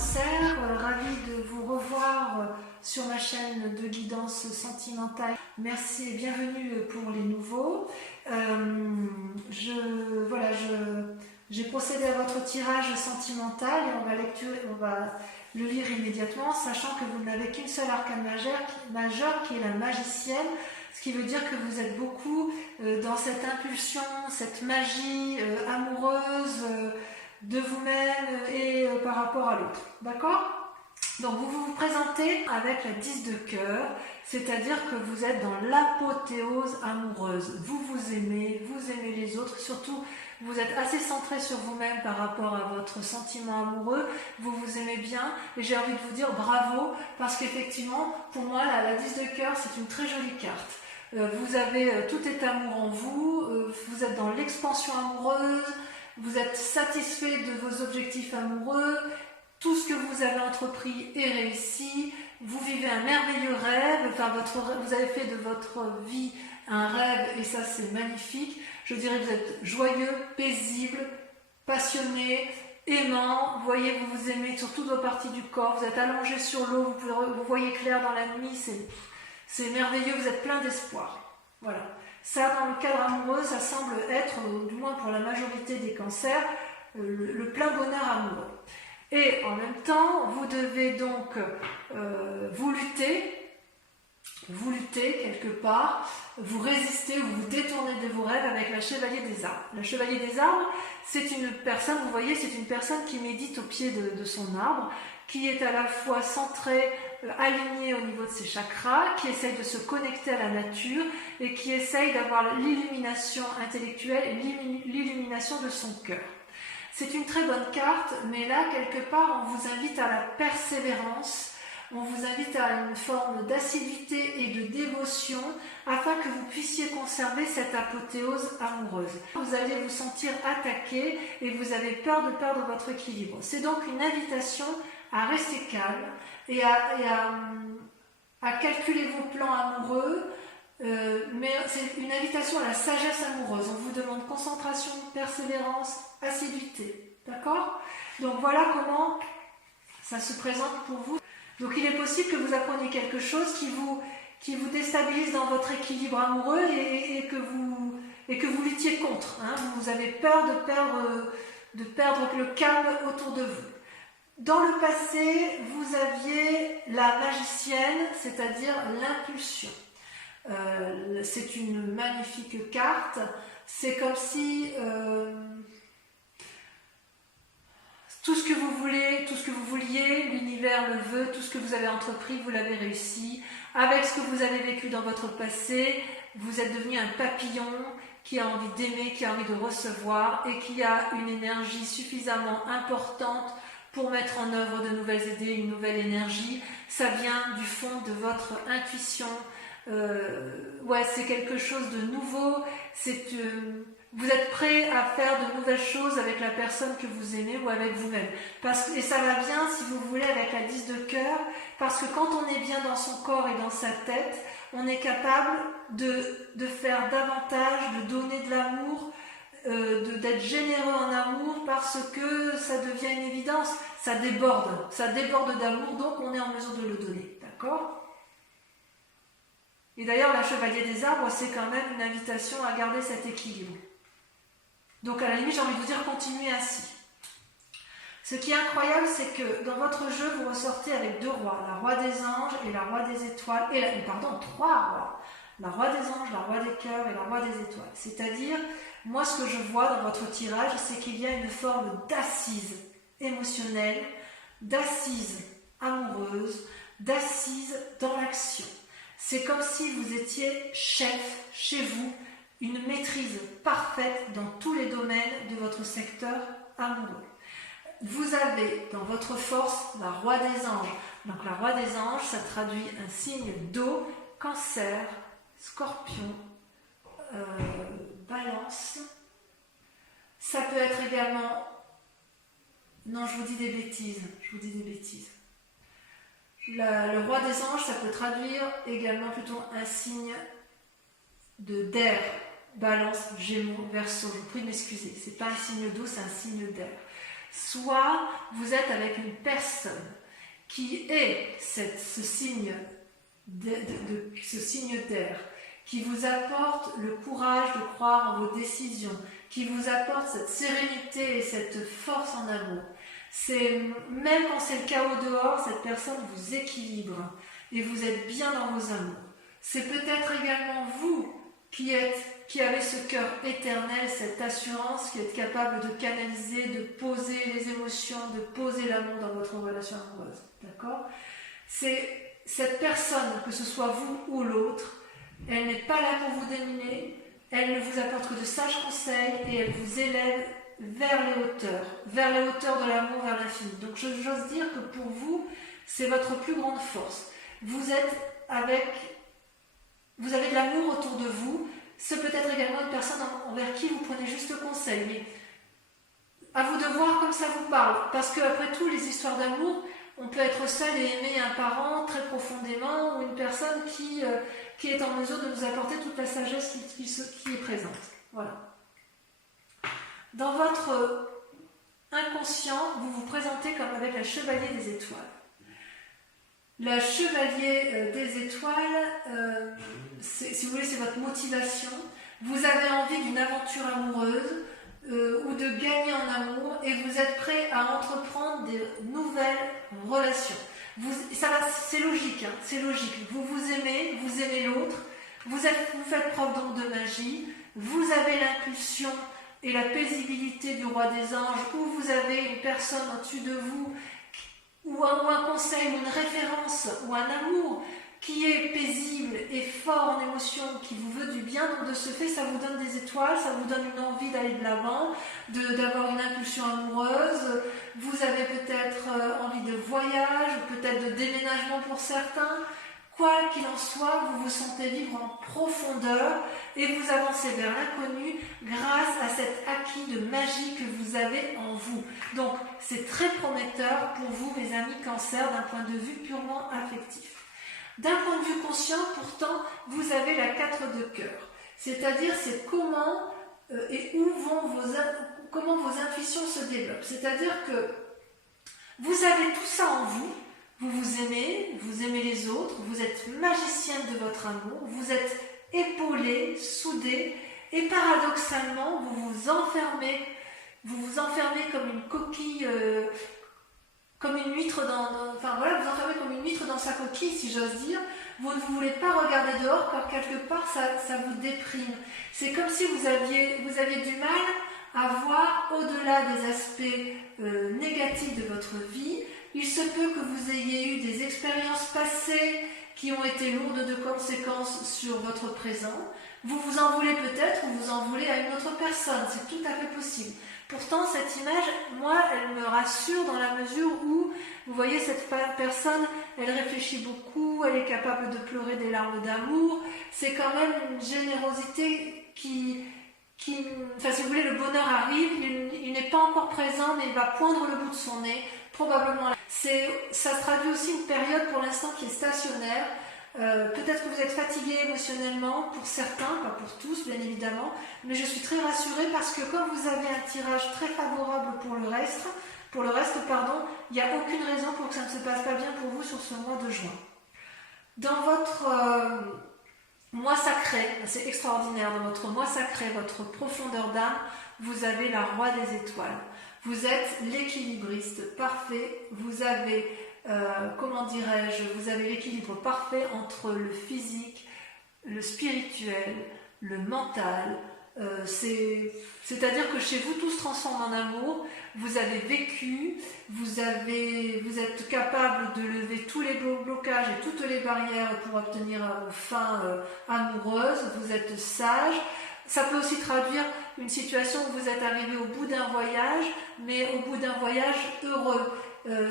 Cancer, ravie de vous revoir sur ma chaîne de guidance sentimentale. Merci et bienvenue pour les nouveaux. J'ai procédé à votre tirage sentimental et on va le lire immédiatement, sachant que vous n'avez qu'une seule arcane majeure qui est la magicienne, ce qui veut dire que vous êtes beaucoup dans cette impulsion, cette magie amoureuse de vous-même et par rapport à l'autre. D'accord ? Donc vous vous présentez avec la 10 de cœur, c'est-à-dire que vous êtes dans l'apothéose amoureuse. Vous aimez les autres, surtout vous êtes assez centré sur vous-même par rapport à votre sentiment amoureux, vous vous aimez bien et j'ai envie de vous dire bravo parce qu'effectivement pour moi la 10 de cœur c'est une très jolie carte. Vous avez tout est amour en vous, vous êtes dans l'expansion amoureuse, vous êtes satisfait de vos objectifs amoureux, tout ce que vous avez entrepris est réussi, vous vivez un merveilleux rêve, vous avez fait de votre vie un rêve et ça c'est magnifique. Je dirais que vous êtes joyeux, paisible, passionné, aimant, vous voyez, vous vous aimez sur toutes vos parties du corps, vous êtes allongé sur l'eau, vous voyez clair dans la nuit, c'est merveilleux, vous êtes plein d'espoir. Voilà. Ça, dans le cadre amoureux, ça semble être, du moins pour la majorité des cancers, le plein bonheur amoureux. Et en même temps, vous devez donc vous lutter quelque part, vous résistez ou vous détournez de vos rêves avec la chevalier des arbres. La chevalier des arbres, c'est une personne, vous voyez, c'est une personne qui médite au pied de son arbre, qui est à la fois centrée, alignée au niveau de ses chakras, qui essaye de se connecter à la nature et qui essaye d'avoir l'illumination intellectuelle et l'illumination de son cœur. C'est une très bonne carte, mais là, quelque part, on vous invite à la persévérance, on vous invite à une forme d'assiduité et de dévotion afin que vous puissiez conserver cette apothéose amoureuse. Vous allez vous sentir attaqué et vous avez peur de perdre votre équilibre. C'est donc une invitation à rester calme et à calculer vos plans amoureux, mais c'est une invitation à la sagesse amoureuse. On vous demande concentration, persévérance, assiduité. D'accord ? Donc voilà comment ça se présente pour vous. Donc il est possible que vous appreniez quelque chose qui vous déstabilise dans votre équilibre amoureux et que vous luttiez contre. Hein. Vous avez peur de perdre le calme autour de vous. Dans le passé, vous aviez la magicienne, c'est-à-dire l'impulsion. C'est une magnifique carte. C'est comme si tout ce que vous voulez, tout ce que vous vouliez, l'univers le veut, tout ce que vous avez entrepris, vous l'avez réussi. Avec ce que vous avez vécu dans votre passé, vous êtes devenu un papillon qui a envie d'aimer, qui a envie de recevoir et qui a une énergie suffisamment importante pour mettre en œuvre de nouvelles idées, une nouvelle énergie. Ça vient du fond de votre intuition. C'est quelque chose de nouveau. Vous êtes prêt à faire de nouvelles choses avec la personne que vous aimez ou avec vous-même. Et ça va bien, si vous voulez, avec la 10 de cœur, parce que quand on est bien dans son corps et dans sa tête, on est capable de faire davantage, de donner de l'amour, d'être généreux en amour, parce que ça devient une évidence, ça déborde d'amour, donc on est en mesure de le donner. D'accord ? Et d'ailleurs, la chevalier des arbres, c'est quand même une invitation à garder cet équilibre. Donc à la limite, j'ai envie de vous dire, continuez ainsi. Ce qui est incroyable, c'est que dans votre jeu, vous ressortez avec 2 rois, la roi des anges et la roi des étoiles, 3 rois, la roi des anges, la roi des cœurs et la roi des étoiles. C'est-à-dire, moi ce que je vois dans votre tirage, c'est qu'il y a une forme d'assise émotionnelle, d'assise amoureuse, d'assise dans l'action. C'est comme si vous étiez chef chez vous, une maîtrise parfaite dans tous les domaines de votre secteur amoureux. Vous avez dans votre force la roi des anges. Donc la roi des anges, ça traduit un signe d'eau, cancer, scorpion, balance. Ça peut être également... Non, je vous dis des bêtises. Le roi des anges, ça peut traduire également plutôt un signe d'air, balance, gémeaux, verseau. Je vous prie de m'excuser, c'est pas un signe d'eau, c'est un signe d'air. soit vous êtes avec une personne qui est ce signe d'air, qui vous apporte le courage de croire en vos décisions, qui vous apporte cette sérénité et cette force en amour. Même quand c'est le chaos dehors, cette personne vous équilibre et vous êtes bien dans vos amours. C'est peut-être également vous qui avez ce cœur éternel, cette assurance, qui êtes capable de canaliser, de poser les émotions, de poser l'amour dans votre relation amoureuse. D'accord ? C'est cette personne, que ce soit vous ou l'autre, elle n'est pas là pour vous dominer, elle ne vous apporte que de sages conseils et elle vous élève vers les hauteurs de l'amour, vers l'infini. Donc j'ose dire que pour vous, c'est votre plus grande force. Vous avez de l'amour autour de vous. C'est peut-être également une personne envers qui vous prenez juste conseil, mais à vous de voir comme ça vous parle. Parce qu'après tout, les histoires d'amour, on peut être seul et aimer un parent très profondément ou une personne qui est en mesure de nous apporter toute la sagesse qui est présente. Voilà. Dans votre inconscient, vous vous présentez comme avec la chevalier des étoiles. La chevalier des étoiles, si vous voulez, c'est votre motivation. Vous avez envie d'une aventure amoureuse ou de gagner en amour et vous êtes prêt à entreprendre des nouvelles relations. C'est logique, hein, c'est logique. Vous aimez l'autre, vous faites preuve donc de magie, vous avez l'impulsion et la paisibilité du roi des anges, ou vous avez une personne au-dessus de vous, ou un conseil, ou une référence, ou un amour qui est paisible et fort en émotion, qui vous veut du bien. Donc de ce fait, ça vous donne des étoiles, ça vous donne une envie d'aller de l'avant, d'avoir une impulsion amoureuse. Vous avez peut-être envie de voyage, ou peut-être de déménagement pour certains. Quoi qu'il en soit, vous vous sentez vivre en profondeur et vous avancez vers l'inconnu grâce à cet acquis de magie que vous avez en vous. Donc, c'est très prometteur pour vous, mes amis Cancer, d'un point de vue purement affectif. D'un point de vue conscient, pourtant, vous avez la 4 de cœur. C'est-à-dire, c'est comment et où comment vos intuitions se développent. C'est-à-dire que vous avez tout ça en vous. Vous aimez les autres, vous êtes magicienne de votre amour, vous êtes épaulé, soudé, et paradoxalement, vous vous enfermez comme une coquille, comme une huître vous enfermez comme une huître dans sa coquille, si j'ose dire. Vous ne voulez pas regarder dehors, car quelque part, ça vous déprime. C'est comme si vous aviez du mal à voir au-delà des aspects négatifs de votre vie. Il se peut que vous ayez eu des expériences passées qui ont été lourdes de conséquences sur votre présent. Vous vous en voulez peut-être ou vous en voulez à une autre personne, c'est tout à fait possible. Pourtant, cette image, moi, elle me rassure dans la mesure où, vous voyez, cette personne, elle réfléchit beaucoup, elle est capable de pleurer des larmes d'amour. C'est quand même une générosité si vous voulez, le bonheur arrive, il n'est pas encore présent, mais il va poindre le bout de son nez, probablement. Ça traduit aussi une période pour l'instant qui est stationnaire. Peut-être que vous êtes fatigué émotionnellement pour certains, pas pour tous bien évidemment, mais je suis très rassurée parce que comme vous avez un tirage très favorable pour le reste, il n'y a aucune raison pour que ça ne se passe pas bien pour vous sur ce mois de juin. Dans votre mois sacré, c'est extraordinaire, dans votre mois sacré, votre profondeur d'âme, vous avez la roi des étoiles. Vous êtes l'équilibriste parfait, vous avez, vous avez l'équilibre parfait entre le physique, le spirituel, le mental. C'est-à-dire que chez vous, tout se transforme en amour. Vous avez vécu, vous êtes capable de lever tous les blocages et toutes les barrières pour obtenir vos fins amoureuses. Vous êtes sage. Ça peut aussi traduire une situation où vous êtes arrivé au bout d'un voyage, mais au bout d'un voyage heureux.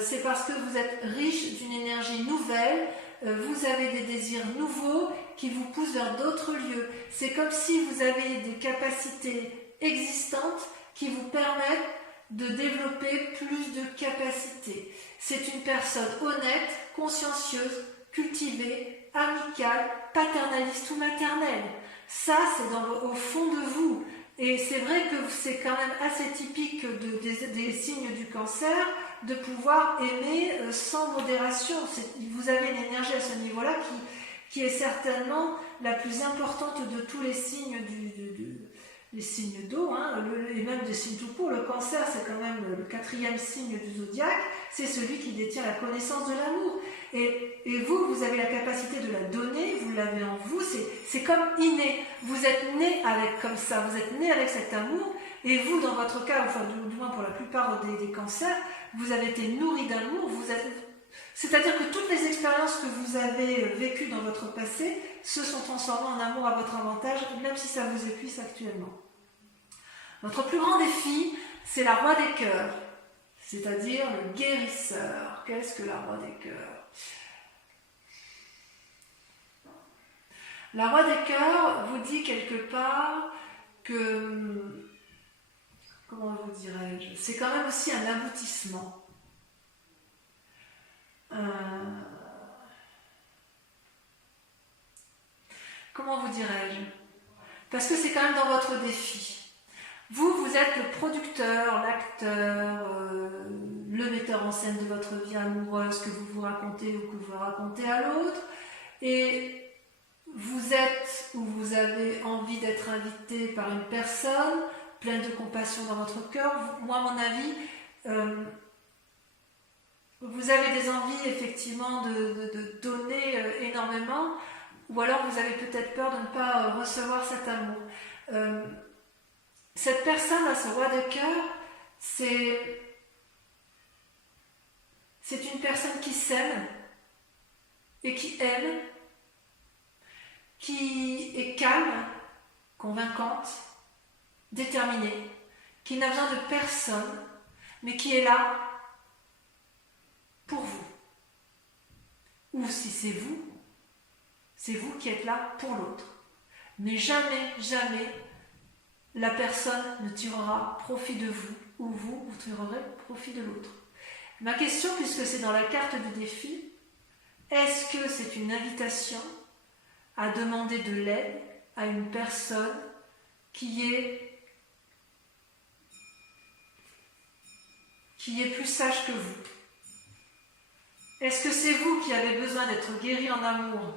C'est parce que vous êtes riche d'une énergie nouvelle, vous avez des désirs nouveaux qui vous poussent vers d'autres lieux. C'est comme si vous avez des capacités existantes qui vous permettent de développer plus de capacités. C'est une personne honnête, consciencieuse, cultivée, amicale, paternaliste ou maternelle. Ça, c'est au fond de vous. Et c'est vrai que c'est quand même assez typique des signes du cancer de pouvoir aimer sans modération. Vous avez une énergie à ce niveau-là qui est certainement la plus importante de tous les signes les signes d'eau, hein, et même des signes tout court. Le cancer, c'est quand même le 4e signe du zodiaque, c'est celui qui détient la connaissance de l'amour. Et vous avez la capacité de la donner, vous l'avez en vous, c'est comme inné. Vous êtes né avec comme ça, vous êtes né avec cet amour, et vous, dans votre cas, enfin du moins pour la plupart des cancers, vous avez été nourri d'amour, c'est-à-dire que toutes les expériences que vous avez vécues dans votre passé se sont transformées en amour à votre avantage, même si ça vous épuise actuellement. Notre plus grand défi, c'est la roi des cœurs, c'est-à-dire le guérisseur. Qu'est-ce que la roi des cœurs? La roi des cœurs vous dit quelque part que, comment vous dirais-je, c'est quand même aussi un aboutissement. Comment vous dirais-je? Parce que c'est quand même dans votre défi. Vous êtes le producteur, l'acteur, le metteur en scène de votre vie amoureuse que vous vous racontez ou que vous racontez à l'autre. Et vous êtes ou vous avez envie d'être invité par une personne pleine de compassion dans votre cœur. Moi, à mon avis, vous avez des envies effectivement de donner énormément, ou alors vous avez peut-être peur de ne pas recevoir cet amour. Cette personne, ce roi de cœur, c'est une personne qui s'aime et qui aime, qui est calme, convaincante, déterminée, qui n'a besoin de personne, mais qui est là pour vous. Ou si c'est vous qui êtes là pour l'autre. Mais jamais, jamais, la personne ne tirera profit de vous, ou vous tirerez profit de l'autre. Ma question, puisque c'est dans la carte du défi, est-ce que c'est une invitation à demander de l'aide à une personne qui est plus sage que vous? Est-ce que c'est vous qui avez besoin d'être guéri en amour?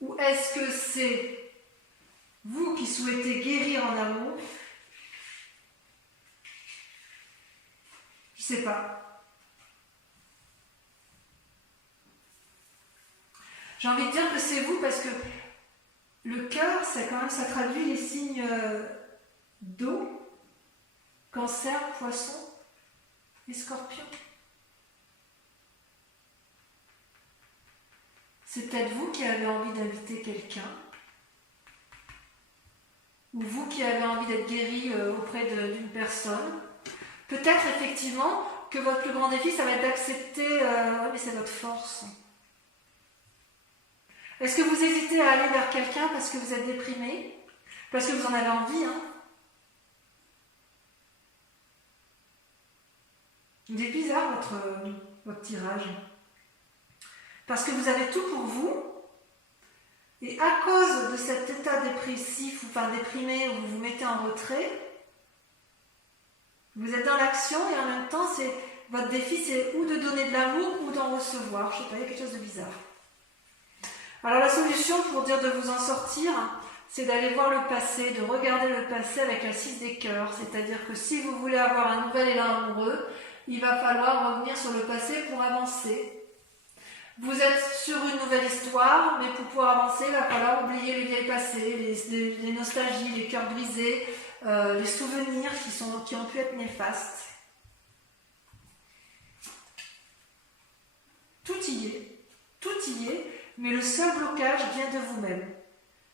Ou est-ce que c'est vous qui souhaitez guérir en amour? Je ne sais pas. J'ai envie de dire que c'est vous parce que le cœur, ça traduit les signes d'eau, cancer, poisson et scorpion. C'est peut-être vous qui avez envie d'inviter quelqu'un, ou vous qui avez envie d'être guéri auprès d'une personne. Peut-être effectivement que votre plus grand défi, ça va être d'accepter, mais c'est votre force. Est-ce que vous hésitez à aller vers quelqu'un parce que vous êtes déprimé? Parce que vous en avez envie, hein? Il est bizarre votre tirage. Parce que vous avez tout pour vous, et à cause de cet état dépressif, enfin déprimé, où vous vous mettez en retrait, vous êtes dans l'action, et en même temps, votre défi, c'est ou de donner de l'amour, ou d'en recevoir. Je ne sais pas, il y a quelque chose de bizarre. Alors la solution pour dire de vous en sortir, c'est d'aller voir le passé, de regarder le passé avec la 6 des cœurs. C'est-à-dire que si vous voulez avoir un nouvel élan amoureux, il va falloir revenir sur le passé pour avancer. Vous êtes sur une nouvelle histoire, mais pour pouvoir avancer, il va falloir oublier les vieilles passés, les nostalgies, les cœurs brisés, les souvenirs qui ont pu être néfastes. Tout y est, mais le seul blocage vient de vous-même.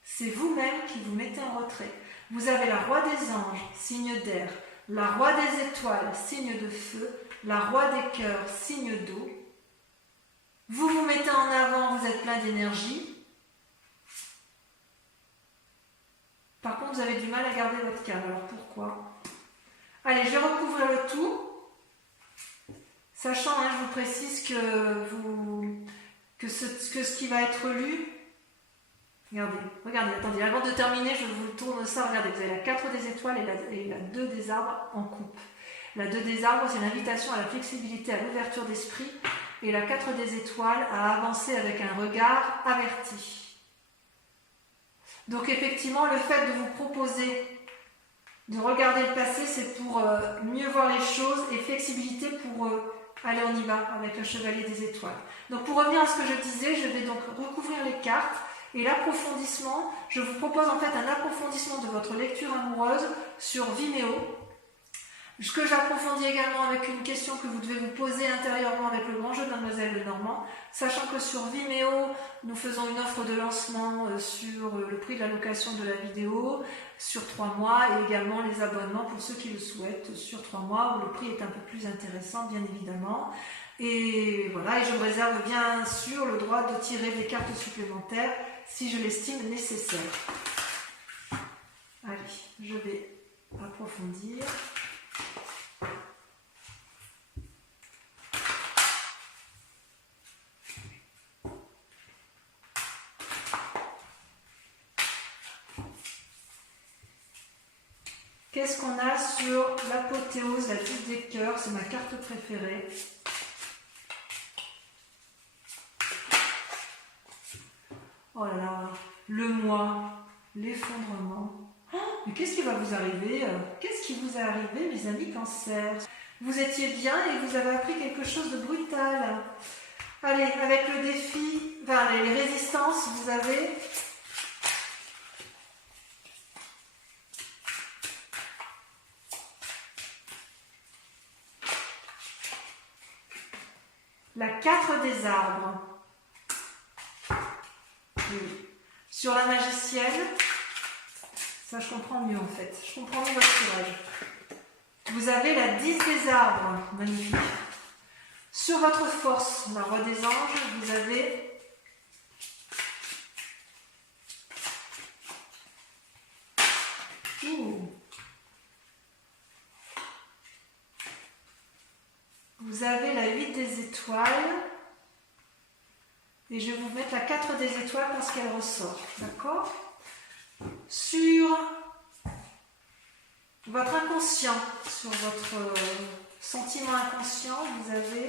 C'est vous-même qui vous mettez en retrait. Vous avez la roi des anges, signe d'air, la roi des étoiles, signe de feu, la roi des cœurs, signe d'eau. Vous vous mettez en avant, vous êtes plein d'énergie. Par contre, vous avez du mal à garder votre calme. Alors pourquoi? Allez, je vais recouvrir le tout. Sachant, je vous précise que ce qui va être lu, Regardez, regardez, attendez, avant de terminer, je vous tourne ça. Regardez, vous avez la 4 des étoiles et la 2 des arbres en coupe. La 2 des arbres, c'est l'invitation à la flexibilité, à l'ouverture d'esprit. Et la 4 des étoiles, à avancer avec un regard averti. Donc effectivement, le fait de vous proposer de regarder le passé, c'est pour mieux voir les choses, et flexibilité pour aller, on y va, avec le chevalier des étoiles. Donc pour revenir à ce que je disais, je vais donc recouvrir les cartes. Et l'approfondissement, je vous propose en fait un approfondissement de votre lecture amoureuse sur Vimeo. Ce que j'approfondis également avec une question que vous devez vous poser intérieurement avec le grand jeu de Mademoiselle Lenormand, sachant que sur Vimeo, nous faisons une offre de lancement sur le prix de la location de la vidéo sur 3 mois, et également les abonnements pour ceux qui le souhaitent sur 3 mois, où le prix est un peu plus intéressant, bien évidemment. Et voilà, et je me réserve bien sûr le droit de tirer des cartes supplémentaires si je l'estime nécessaire. Allez, je vais approfondir. Qu'est-ce qu'on a sur l'apothéose, la 10 des cœurs? C'est ma carte préférée. Oh là là, le moi, l'effondrement. Oh, mais qu'est-ce qui va vous arriver? Qu'est-ce qui vous est arrivé, mes amis Cancer? Vous étiez bien et vous avez appris quelque chose de brutal. Allez, avec le défi, enfin les résistances, vous avez la 4 des arbres. Oui. Sur la magicienne, ça je comprends mieux en fait. Je comprends mieux votre tirage. Vous avez la 10 des arbres, magnifique. Sur votre force, la roi des anges, vous avez vous avez la 8 des étoiles. Et je vais vous mettre la 4 des étoiles parce qu'elle ressort. D'accord? Sur votre inconscient, sur votre sentiment inconscient, vous avez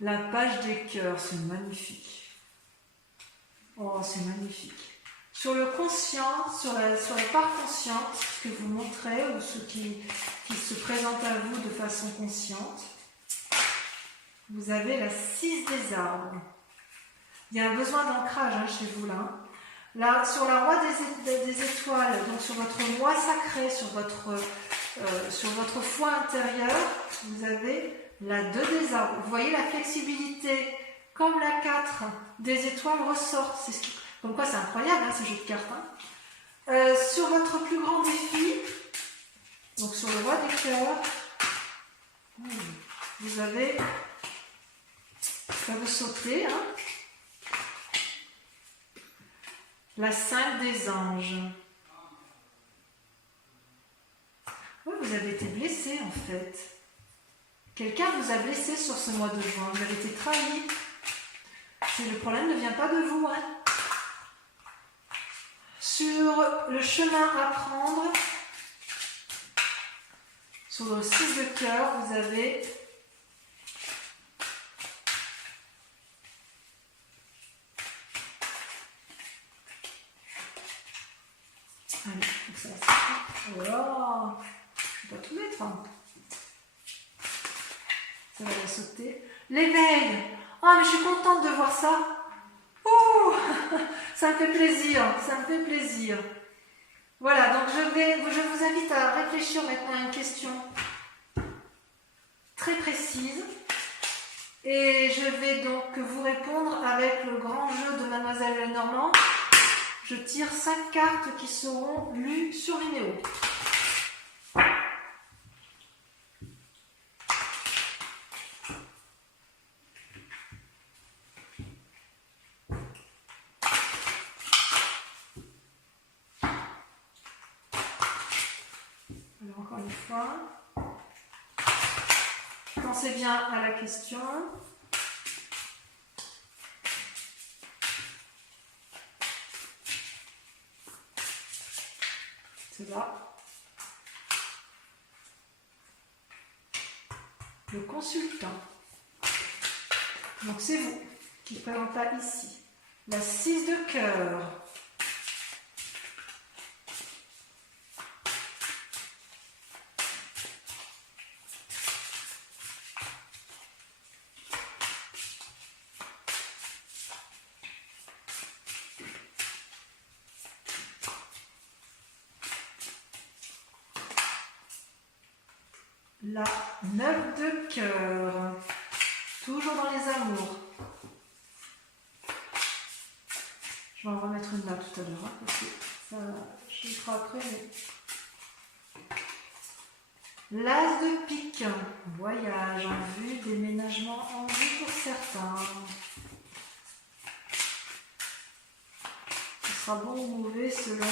la page des cœurs. C'est magnifique. Oh, c'est magnifique. Sur le conscient, sur la part consciente que vous montrez, ou ce qui se présente à vous de façon consciente, vous avez la 6 des arbres. Il y a un besoin d'ancrage chez vous là. Là, sur la roi des étoiles, donc sur votre moi sacré, sur votre foi intérieure, vous avez la 2 des arbres. Vous voyez la flexibilité. Comme la 4 des étoiles ressort, comme quoi c'est incroyable ce jeu de cartes. Sur votre plus grand défi, donc sur le roi des cœurs, vous avez, ça vous sautez, la 5 des anges. Oui, vous avez été blessé en fait. Quelqu'un vous a blessé sur ce mois de juin, vous avez été trahi. Le problème ne vient pas de vous. Sur le chemin à prendre, sur le 6 de cœur, vous avez allez, ça oh, je ne vais pas tout mettre. Ça va la sauter. L'éveil. Ah, mais je suis contente de voir ça. Ouh, ça me fait plaisir, ça me fait plaisir. Voilà, donc je vous invite à réfléchir maintenant à une question très précise. Et je vais donc vous répondre avec le grand jeu de Mademoiselle Lenormand. Je tire 5 cartes qui seront lues sur Vimeo. une fois. Pensez bien à la question. C'est là. Le consultant. Donc c'est vous qui présente là ici. La 6 de cœur. La 9 de cœur. Toujours dans les amours. Je vais en remettre une là tout à l'heure, hein, parce que ça, je le ferai après. Mais... L'as de pique. Voyage en vue, déménagement en vue pour certains. Ce sera bon ou mauvais selon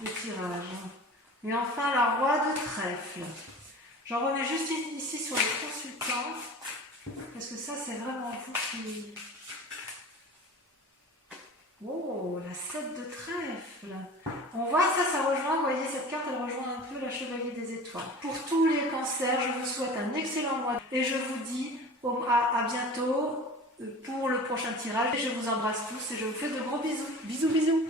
le tirage. Et enfin, la roi de trèfle. J'en remets juste ici sur le consultant, parce que ça, c'est vraiment vous qui... Oh, la 7 de trèfle. On voit ça rejoint, vous voyez, cette carte, elle rejoint un peu la chevalier des étoiles. Pour tous les cancers, je vous souhaite un excellent mois et je vous dis à bientôt pour le prochain tirage. Je vous embrasse tous et je vous fais de gros bisous. Bisous, bisous.